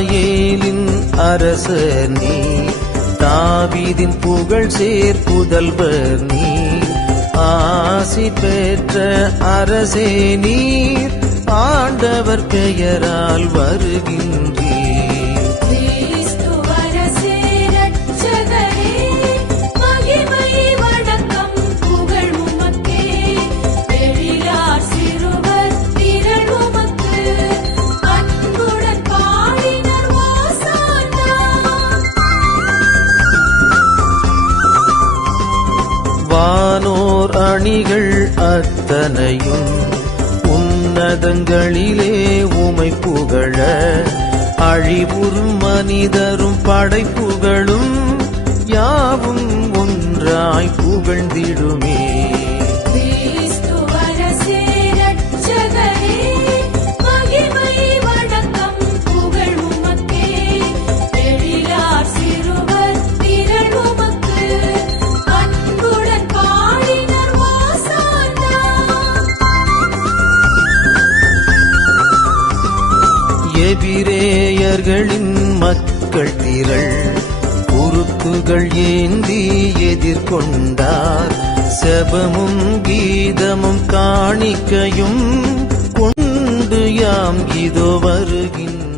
இஸ்ராயேலின் அரசர் நீர், தாவீதின் புகழ் சேர் புதல்வர் நீர், ஆசி பெற்ற அரசே நீர், ஆண்டவர் பெயரால் வருகின்றீர். வானோர் அணிகள் அத்தனையும் உன்னதங்களிலே உமை புகழ, அழிவுறும் மனிதரும் படைப்புகளும் யாவும் ஒன்றாய் புகழ்ந்திடுமே. எபிரேயர்களின் மக்கள் திரள் குருத்துகள் ஏந்தி எதிர்கொண்டார், செபமும் கீதமும் காணிக்கையும் கொண்டு யாம் இதோ வருகின்ற